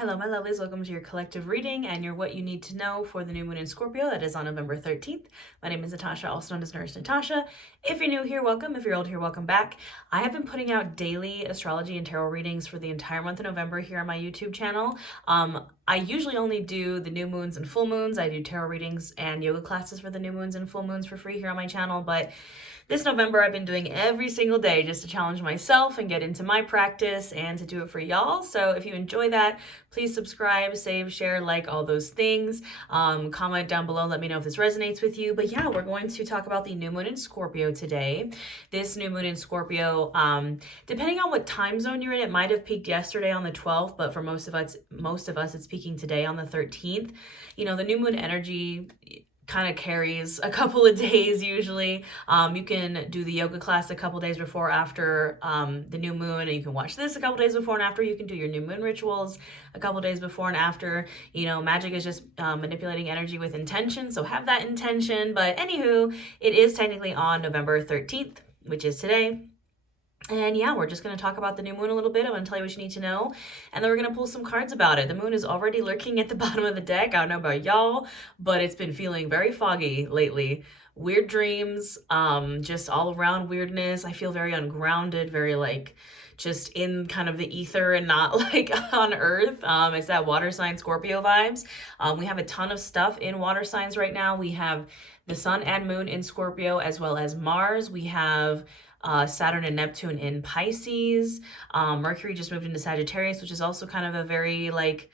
Hello, my lovelies. Welcome to your collective reading and your what you need to know for the new moon in Scorpio. That is on November 13th. My name is Natasha, also known as Nurse Natasha. If you're new here, welcome. If you're old here, welcome back. I have been putting out daily astrology and tarot readings for the entire month of November here on my YouTube channel. I usually only do the new moons and full moons. I do tarot readings and yoga classes for the new moons and full moons for free here on my channel, but this November, I've been doing every single day just to challenge myself and get into my practice and to do it for y'all. So if you enjoy that, please subscribe, save, share, like, all those things. Comment down below, let me know if this resonates with you. But yeah, we're going to talk about the new moon in Scorpio today. This new moon in Scorpio, depending on what time zone you're in, it might have peaked yesterday on the 12th, but for most of us, it's peaking today on the 13th. You know, the new moon energy kind of carries a couple of days usually. You can do the yoga class a couple days before or after the new moon, and you can watch this a couple days before and after. You can do your new moon rituals a couple days before and after. You know, magic is just manipulating energy with intention, so have that intention. But anywho, it is technically on November 13th, which is today. And yeah, we're just going to talk about the new moon a little bit. I'm going to tell you what you need to know. And then we're going to pull some cards about it. The moon is already lurking at the bottom of the deck. I don't know about y'all, but it's been feeling very foggy lately. Weird dreams, just all around weirdness. I feel very ungrounded, very like just in kind of the ether and not like on earth. It's that water sign Scorpio vibes. We have a ton of stuff in water signs right now. We have the sun and moon in Scorpio, as well as Mars. We have Saturn and Neptune in Pisces. Mercury just moved into Sagittarius, which is also kind of a very like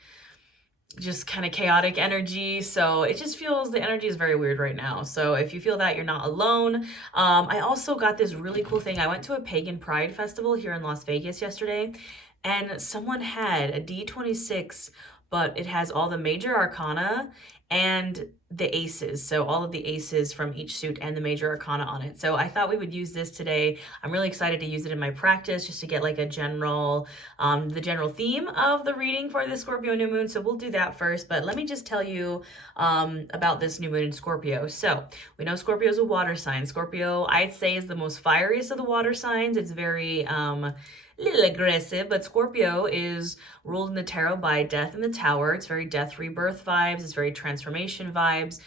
just kind of chaotic energy. So it just feels the energy is very weird right now. So if you feel that, you're not alone. I also got this really cool thing. I went to a pagan pride festival here in Las Vegas yesterday, and someone had a D26, but it has all the major arcana and the aces, so all of the aces from each suit and the major arcana on it. So I thought we would use this today. I'm really excited to use it in my practice just to get like a general, the general theme of the reading for the Scorpio new moon. So we'll do that first, but let me just tell you about this new moon in Scorpio. So we know Scorpio is a water sign. Scorpio, I'd say, is the most fieriest of the water signs. It's very, little aggressive, but Scorpio is ruled in the tarot by death in the tower. It's very death rebirth vibes. It's very transformation vibes.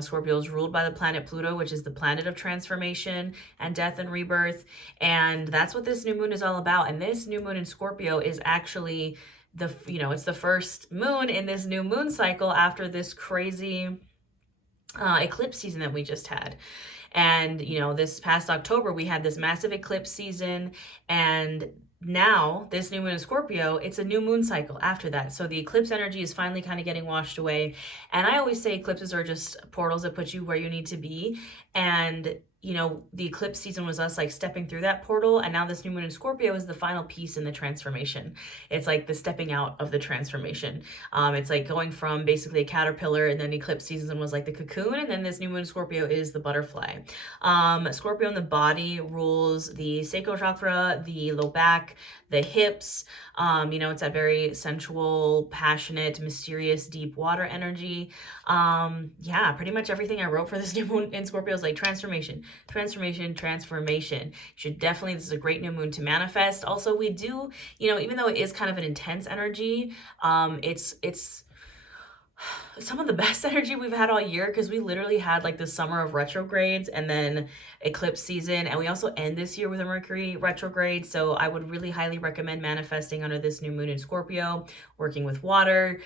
Scorpio is ruled by the planet Pluto, which is the planet of transformation and death and rebirth. And that's what this new moon is all about. And this new moon in Scorpio is actually it's the first moon in this new moon cycle after this crazy eclipse season that we just had. And, you know, this past October, we had this massive eclipse season, and now this new moon in Scorpio, it's a new moon cycle after that. So the eclipse energy is finally kind of getting washed away. And I always say eclipses are just portals that put you where you need to be. And you know, the eclipse season was us like stepping through that portal, and now this new moon in Scorpio is the final piece in the transformation. It's like the stepping out of the transformation. It's like going from basically a caterpillar, and then eclipse season was like the cocoon, and then this new moon in Scorpio is the butterfly. Scorpio in the body rules the sacral chakra, the low back, the hips. It's that very sensual, passionate, mysterious, deep water energy. Pretty much everything I wrote for this new moon in Scorpio is like transformation. You should definitely, this is a great new moon to manifest. Also, we do, even though it is kind of an intense energy, it's some of the best energy we've had all year, because we literally had like the summer of retrogrades and then eclipse season, and we also end this year with a Mercury retrograde. So I would really highly recommend manifesting under this new moon in Scorpio, working with water,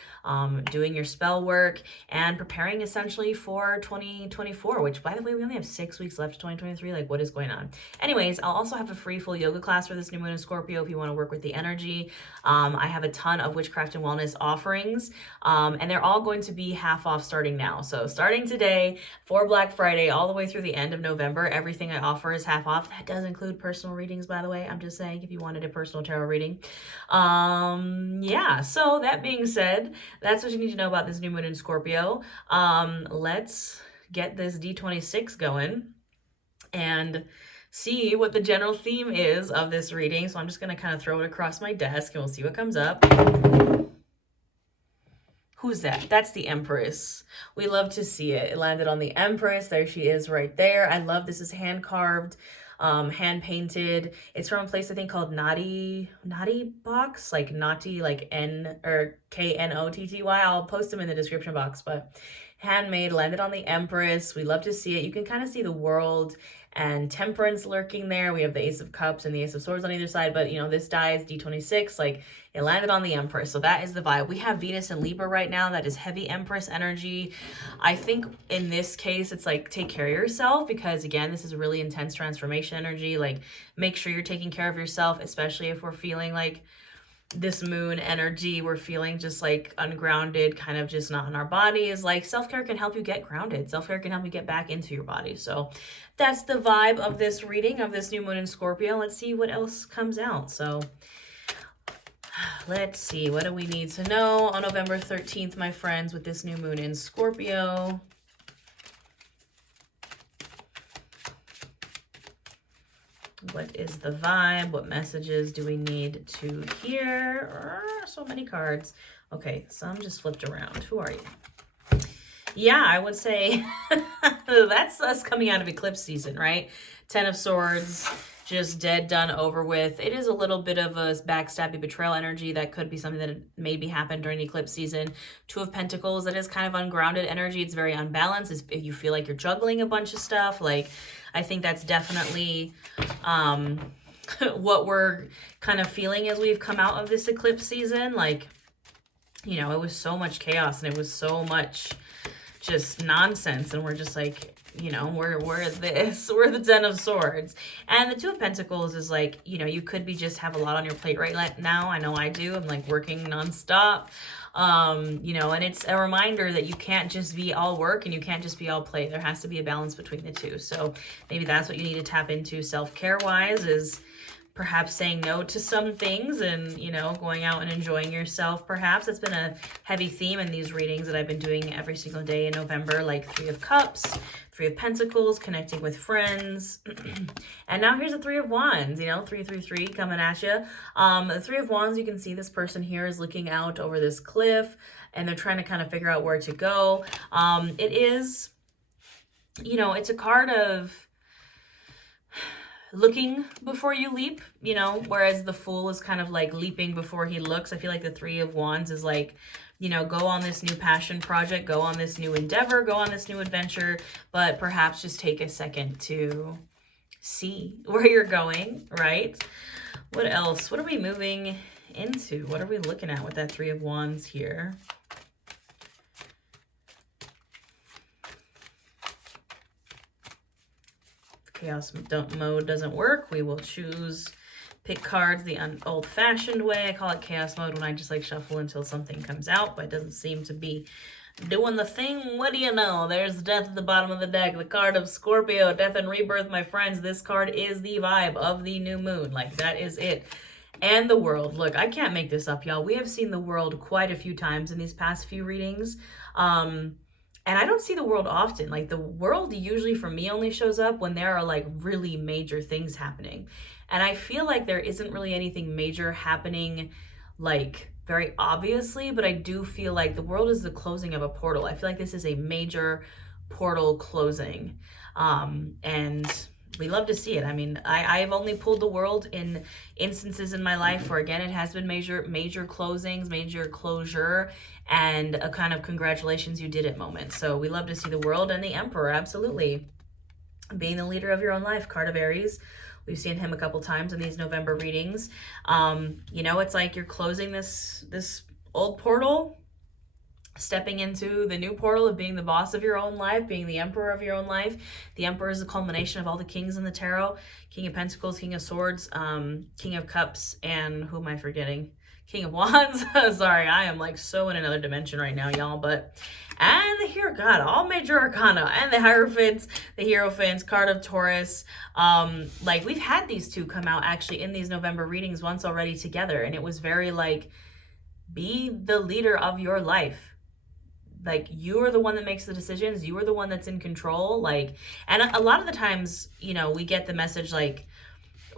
doing your spell work, and preparing essentially for 2024, which, by the way, we only have 6 weeks left to 2023. Like, what is going on? Anyways, I'll also have a free full yoga class for this new moon in Scorpio if you want to work with the energy. I have a ton of witchcraft and wellness offerings, and they're all going to be half off starting now. So starting today for Black Friday all the way through the end of November, everything I offer is half off. That does include personal readings, by the way. I'm just saying, if you wanted a personal tarot reading. So that being said, that's what you need to know about this new moon in Scorpio. Let's get this D26 going and see what the general theme is of this reading. So I'm just going to kind of throw it across my desk and we'll see what comes up. Who's that? That's the Empress. We love to see it. It landed on the Empress. There she is right there. I love this is hand carved. hand painted. It's from a place I think called Naughty Box, like Naughty, like N or Knotty. I'll post them in the description box, but handmade, landed on the Empress. We love to see it. You can kind of see the world and temperance lurking there. We have the Ace of Cups and the Ace of Swords on either side, but you know, this die is D26, like it landed on the Empress. So that is the vibe. We have Venus and Libra right now. That is heavy Empress energy. I think in this case, it's like take care of yourself, because again, this is a really intense transformation energy. Like make sure you're taking care of yourself, especially if we're feeling like this moon energy, we're feeling just like ungrounded, kind of just not in our bodies. Like self-care can help you get grounded. Self-care can help you get back into your body. So that's the vibe of this reading of this new moon in Scorpio. Let's see what else comes out. So let's see, what do we need to know on November 13th, my friends, with this new moon in Scorpio? What is the vibe? What messages do we need to hear? So many cards. Okay, some just flipped around. Who are you? Yeah, I would say that's us coming out of eclipse season, right? 10 of Swords, just dead, done, over with. It is a little bit of a backstabby betrayal energy. That could be something that maybe happened during eclipse season. 2 of Pentacles, that is kind of ungrounded energy. It's very unbalanced. If you feel like you're juggling a bunch of stuff, like I think that's definitely what we're kind of feeling as we've come out of this eclipse season. Like, you know, it was so much chaos and it was so much just nonsense, and we're just like, you know, we're the 10 of Swords. And the 2 of Pentacles is like, you know, you could be just have a lot on your plate right now. I know I do. I'm like working nonstop. You know, and it's a reminder that you can't just be all work and you can't just be all play. There has to be a balance between the two. So maybe that's what you need to tap into self-care wise, is perhaps saying no to some things and, you know, going out and enjoying yourself. Perhaps it's been a heavy theme in these readings that I've been doing every single day in November, like 3 of Cups, 3 of Pentacles, connecting with friends. And now here's a 3 of Wands, you know, 333 coming at you. The 3 of Wands, you can see this person here is looking out over this cliff and they're trying to kind of figure out where to go. It is, you know, it's a card of looking before you leap, you know, whereas the Fool is kind of like leaping before he looks. I feel like the 3 of Wands is like, you know, go on this new passion project, go on this new endeavor, go on this new adventure, but perhaps just take a second to see where you're going, right? What else? What are we moving into? What are we looking at with that 3 of Wands here? Chaos mode doesn't work. We will pick cards the old-fashioned way. I call it chaos mode when I just like shuffle until something comes out, but it doesn't seem to be doing the thing. What do you know? There's death at the bottom of the deck. The card of Scorpio, death and rebirth, my friends. This card is the vibe of the new moon. Like, that is it. And the world. Look, I can't make this up, y'all. We have seen the world quite a few times in these past few readings. And I don't see the world often. Like, the world usually for me only shows up when there are like really major things happening. And I feel like there isn't really anything major happening like very obviously, but I do feel like the world is the closing of a portal. I feel like this is a major portal closing. And we love to see it. I mean, I've only pulled the world in instances in my life where, again, it has been major closings, major closure, and a kind of congratulations you did it moment. So we love to see the world and the Emperor, absolutely. Being the leader of your own life, card of Aries. We've seen him a couple times in these November readings. You know, it's like you're closing this old portal, stepping into the new portal of being the boss of your own life, being the emperor of your own life. The Emperor is the culmination of all the kings in the tarot. King of Pentacles, King of Swords, King of Cups, and who am I forgetting? King of Wands. Sorry, I am like so in another dimension right now, y'all. But, and the Hero, God, all major arcana, and the Hierophants, the Hierophants, card of Taurus. Like, we've had these two come out actually in these November readings once already together, and it was very like, be the leader of your life. Like, you are the one that makes the decisions. You are the one that's in control. Like, and a lot of the times, you know, we get the message like,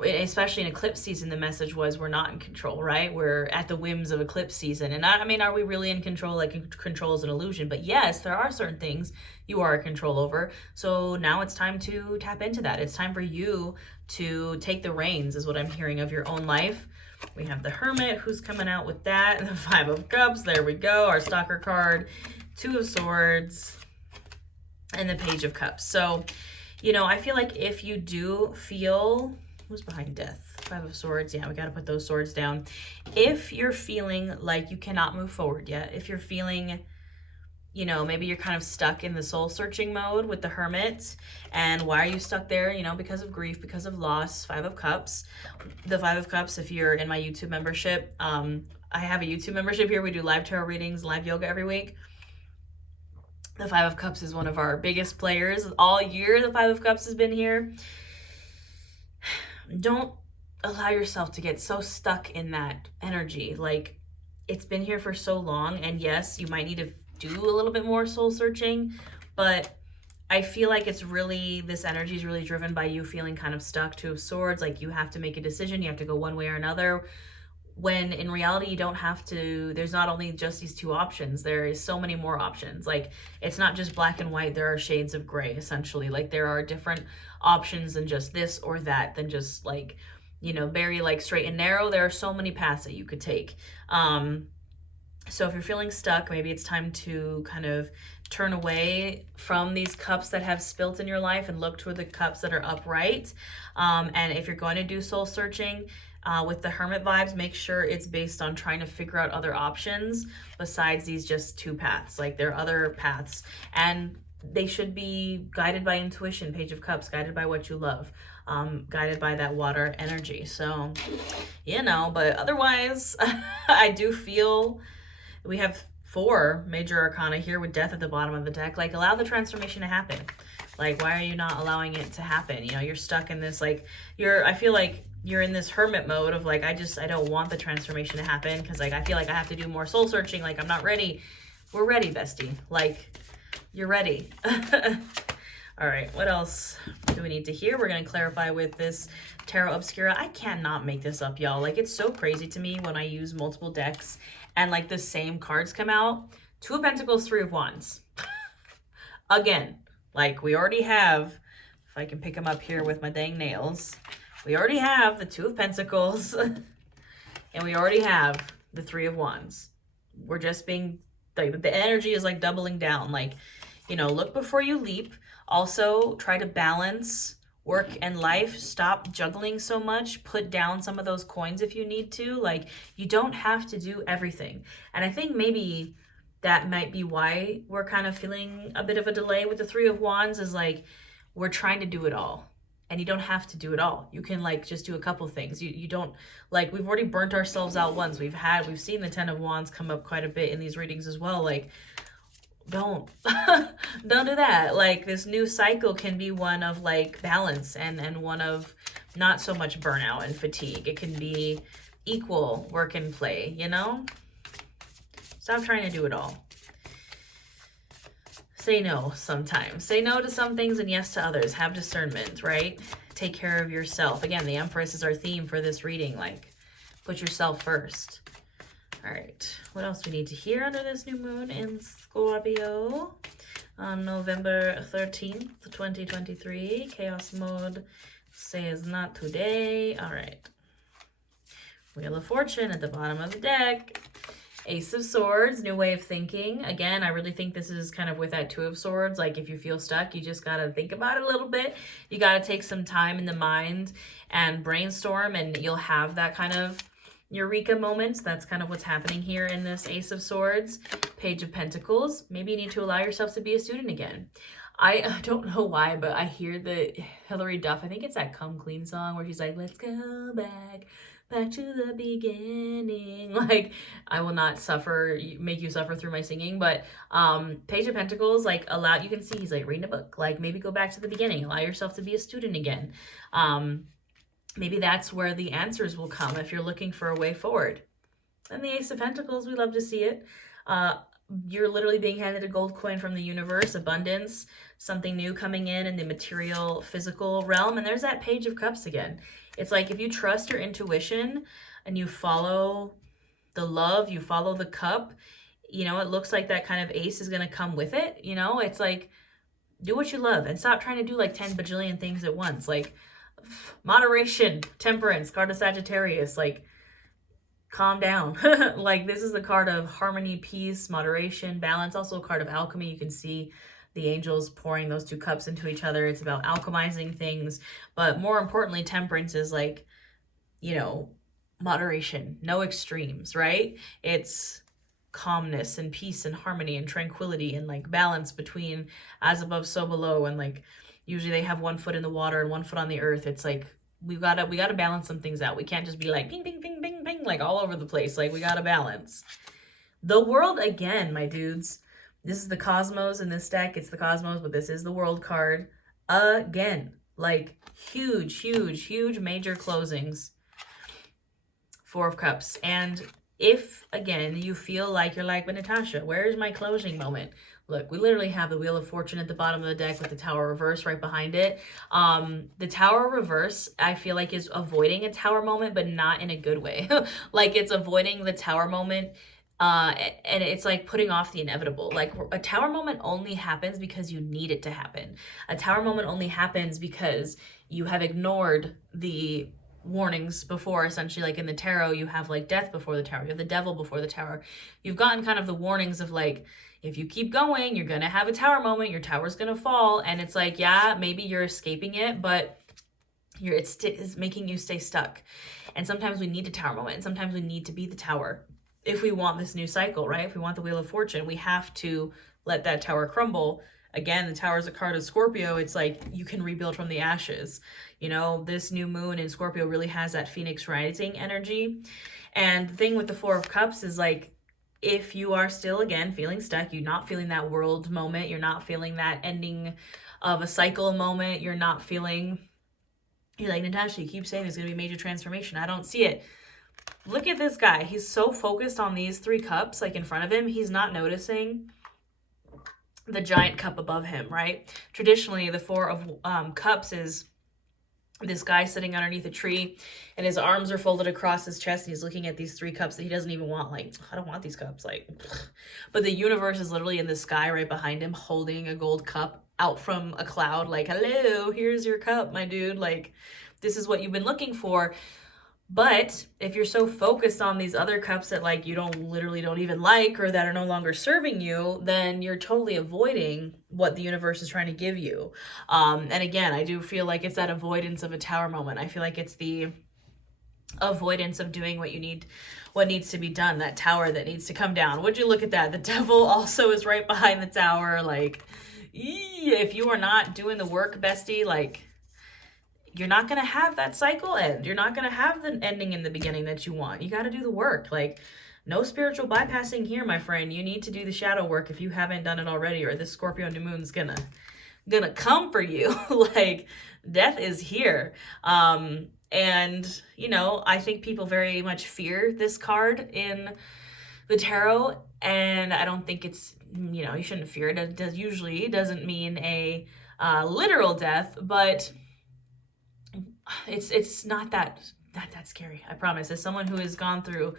especially in eclipse season, the message was we're not in control, right? We're at the whims of eclipse season. And I mean, are we really in control? Like, control is an illusion. But yes, there are certain things you are in control over. So now it's time to tap into that. It's time for you to take the reins, is what I'm hearing, of your own life. We have the Hermit, who's coming out with that. And the Five of Cups, there we go. Our stalker card, Two of Swords, and the Page of Cups. So, you know, I feel like if you do feel... Who's behind Death? Five of Swords. Yeah, we got to put those swords down. If you're feeling like you cannot move forward yet, if you're feeling, you know, maybe you're kind of stuck in the soul searching mode with the Hermit. And why are you stuck there? You know, because of grief, because of loss. Five of Cups. The Five of Cups, if you're in my YouTube membership, I have a YouTube membership here. We do live tarot readings, live yoga every week. The Five of Cups is one of our biggest players. All year, the Five of Cups has been here. Don't allow yourself to get so stuck in that energy. Like, it's been here for so long, and yes, you might need to do a little bit more soul searching, but I feel like it's really, this energy is really driven by you feeling kind of stuck. Two of Swords, like you have to make a decision, you have to go one way or another, when in reality you don't have to. There's not only just these two options, there is so many more options. Like, it's not just black and white, there are shades of gray, essentially. Like, there are different options than just this or that, than just, like, you know, very like straight and narrow. There are so many paths that you could take. So if you're feeling stuck, maybe it's time to kind of turn away from these cups that have spilt in your life and look toward the cups that are upright. And if you're going to do soul searching, with the Hermit vibes, make sure it's based on trying to figure out other options besides these just two paths. Like, there are other paths, and they should be guided by intuition. Page of Cups, guided by what you love, guided by that water energy. So, you know, but otherwise, I do feel we have 4 major arcana here with Death at the bottom of the deck. Like, allow the transformation to happen. Like, why are you not allowing it to happen? You know, you're stuck in this, like, I feel like you're in this hermit mode of like, I don't want the transformation to happen because, like, I feel like I have to do more soul searching. Like, I'm not ready. We're ready, bestie. Like, you're ready. All right, what else do we need to hear? We're going to clarify with this Tarot Obscura. I cannot make this up, y'all. Like, it's so crazy to me when I use multiple decks and, like, the same cards come out. Two of Pentacles, Three of Wands. Again, like, we already have, if I can pick them up here with my dang nails, we already have the Two of Pentacles, and we already have the Three of Wands. We're just being, like, the energy is, like, doubling down. Like, you know, look before you leap. Also, try to balance work and life. Stop juggling so much. Put down some of those coins if you need to. Like, you don't have to do everything. And I think maybe that might be why we're kind of feeling a bit of a delay with the Three of Wands, is like, we're trying to do it all. And you don't have to do it all. You can, like, just do a couple things. You don't, like, we've already burnt ourselves out once. We've seen the Ten of Wands come up quite a bit in these readings as well. Like, don't do that. Like, this new cycle can be one of, like, balance and one of not so much burnout and fatigue. It can be equal work and play, you know? Stop trying to do it all. Say no sometimes. Say no to some things and yes to others. Have discernment, right? Take care of yourself. Again, the Empress is our theme for this reading. Like, put yourself first. All right. What else we need to hear under this new moon in Scorpio on November 13th, 2023? Chaos mode says not today. All right. Wheel of Fortune at the bottom of the deck. Ace of Swords, new way of thinking. Again, I really think this is kind of with that Two of Swords. Like, if you feel stuck, you just got to think about it a little bit. You got to take some time in the mind and brainstorm, and you'll have that kind of eureka moments. That's kind of what's happening here in this Ace of Swords. Page of Pentacles. Maybe you need to allow yourself to be a student again. I don't know why, but I hear the Hilary Duff, I think it's that Come Clean song where she's like, let's go back to the beginning. Like, I will not make you suffer through my singing, but Page of Pentacles, like, you can see he's like reading a book. Like, maybe go back to the beginning, allow yourself to be a student again. Maybe that's where the answers will come if you're looking for a way forward. And the Ace of Pentacles, we love to see it. you're literally being handed a gold coin from the universe, abundance, something new coming in the material, physical realm. And there's that Page of Cups again. It's like if you trust your intuition and you follow the love, you follow the cup, you know, it looks like that kind of ace is going to come with it. You know, it's like, do what you love and stop trying to do like 10 bajillion things at once. Like moderation, temperance, card of Sagittarius, like calm down. Like this is the card of harmony, peace, moderation, balance. Also a card of alchemy. You can see the angels pouring those two cups into each other. It's about alchemizing things. But more importantly, temperance is like, you know, moderation, no extremes, right? It's calmness and peace and harmony and tranquility and like balance between as above, so below. And like usually they have 1 foot in the water and 1 foot on the earth. It's like we gotta balance some things out. We can't just be like ping, ping, ping, ping, ping, like all over the place. Like we gotta balance. The world again, my dudes. This is the cosmos in this deck. It's the cosmos, but this is the world card again. Like huge, huge, huge major closings. 4 of Cups. And if, again, you feel like you're like, but Natasha, where's my closing moment? Look, we literally have the Wheel of Fortune at the bottom of the deck with the Tower reverse right behind it. The Tower reverse, I feel like, is avoiding a Tower moment, but not in a good way. Like, it's avoiding the Tower moment, and it's like putting off the inevitable. Like, a Tower moment only happens because you need it to happen. A Tower moment only happens because you have ignored the warnings before. Essentially, like in the tarot, you have like death before the tower, you have the devil before the tower. You've gotten kind of the warnings of like, if you keep going, you're gonna have a tower moment, your tower's gonna fall. And it's like, yeah, maybe you're escaping it, but it's making you stay stuck. And sometimes we need a tower moment, and sometimes we need to be the tower if we want this new cycle, right? If we want the Wheel of Fortune, we have to let that tower crumble. Again, the Tower is a card of Scorpio. It's like you can rebuild from the ashes. You know, this new moon in Scorpio really has that Phoenix rising energy. And the thing with the 4 of Cups is like, if you are still, again, feeling stuck, you're not feeling that world moment, you're not feeling that ending of a cycle moment, you're not feeling, you're like, Natasha, you keep saying there's going to be major transformation. I don't see it. Look at this guy. He's so focused on these 3 cups, like in front of him, he's not noticing the giant cup above him, right? Traditionally, the 4 of Cups is this guy sitting underneath a tree, and his arms are folded across his chest, and he's looking at these 3 cups that he doesn't even want. Like, I don't want these cups. Like, but the universe is literally in the sky right behind him, holding a gold cup out from a cloud. Like, hello, here's your cup, my dude. Like, this is what you've been looking for. But if you're so focused on these other cups that like you don't even like, or that are no longer serving you, then you're totally avoiding what the universe is trying to give you. And again, I do feel like it's that avoidance of a tower moment. I feel like it's the avoidance of doing what needs to be done, that tower that needs to come down. Would you look at that? The devil also is right behind the tower. Like, if you are not doing the work, bestie, like, you're not going to have that cycle end. You're not going to have the ending in the beginning that you want. You got to do the work. Like, no spiritual bypassing here, my friend. You need to do the shadow work if you haven't done it already, or this Scorpio new moon's gonna come for you. Like, death is here. And, you know, I think people very much fear this card in the tarot, and I don't think it's, you know, you shouldn't fear it. It usually doesn't mean a literal death, but it's not that scary. I promise. As someone who has gone through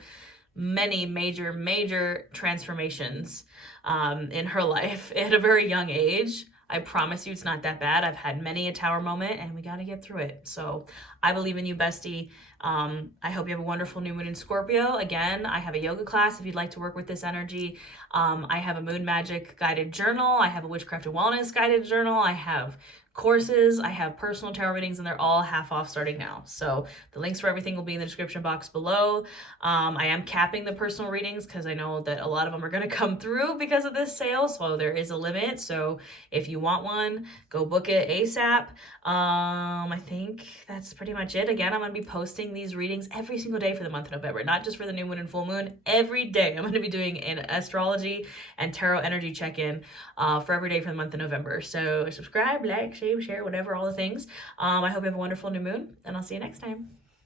many major transformations in her life at a very young age, I promise you it's not that bad. I've had many a tower moment, and we got to get through it. So I believe in you, bestie. I hope you have a wonderful new moon in Scorpio. Again, I have a yoga class if you'd like to work with this energy. I have a moon magic guided journal. I have a witchcraft and wellness guided journal. I have courses, I have personal tarot readings, and they're all half off starting now. So the links for everything will be in the description box below. I am capping the personal readings because I know that a lot of them are going to come through because of this sale, so there is a limit. So if you want one, go book it ASAP. I think that's pretty much it. Again, I'm going to be posting these readings every single day for the month of November, not just for the new moon and full moon. Every day I'm going to be doing an astrology and tarot energy check-in for every day for the month of November. So subscribe, like, share, whatever, all the things. I hope you have a wonderful new moon, and I'll see you next time.